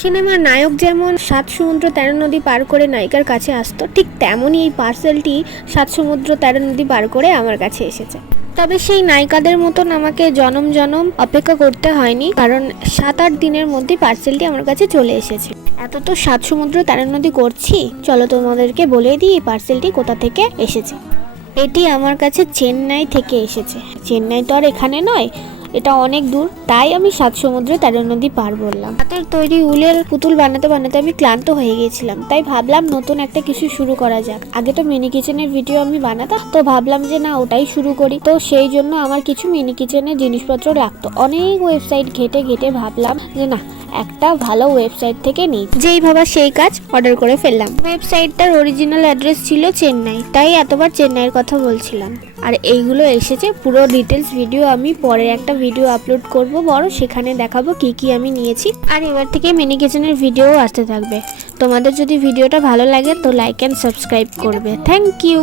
সিনেমার নায়ক যেমন ৭ সমুদ্র ১৩ নদী পার করে নায়িকার কাছে আসতো, ঠিক তেমনই এই পার্সেলটি ৭ সমুদ্র ১৩ নদী পার করে আমার কাছে এসেছে। তবে সেই নায়িকাদের মতন আমাকে জনম জনম অপেক্ষা করতে হয়নি, কারণ ৭-৮ দিনের মধ্যে পার্সেলটি আমার কাছে চলে এসেছে। এত তো ৭ সমুদ্র ১৩ নদী করছি, চলো তোমাদেরকে বলে দিই এই পার্সেলটি কোথা থেকে এসেছে। এটি আমার কাছে চেন্নাই থেকে এসেছে। চেন্নাই তো আর এখানে নয়, এটা অনেক দূর, তাই আমি ৭ সমুদ্র ১৩ নদী পার বললাম। হাতের তৈরি উলের পুতুল বানাতে বানাতে আমি ক্লান্ত হয়ে গিয়েছিলাম, তাই ভাবলাম নতুন একটা কিছু শুরু করা যাক। আগে তো মিনি কিচেনের ভিডিও আমি বানাতাম, তো ভাবলাম যে না, ওটাই শুরু করি। তো সেই জন্য আমার কিছু মিনি কিচেনের জিনিসপত্র লাগতো। অনেক ওয়েবসাইট ঘেটে ঘেটে ভাবলাম যে না, একটা ভালো ওয়েবসাইট থেকে নিই। যেই ভাবা সেই কাজ, অর্ডার করে ফেললাম। ওয়েবসাইটটার অরিজিনাল অ্যাড্রেস ছিল চেন্নাই, তাই এতবার চেন্নাইয়ের কথা বলছিলাম। আর এইগুলো এসেছে, পুরো ডিটেলস ভিডিও আমি পরে একটা ভিডিও আপলোড করব বড়, সেখানে দেখাবো কি কি আমি নিয়েছি। আর এবার থেকে মিনি কিচেনের ভিডিও আসতে থাকবে। তোমাদের যদি ভিডিওটা ভালো লাগে তো লাইক অ্যান্ড সাবস্ক্রাইব করবে। Thank you.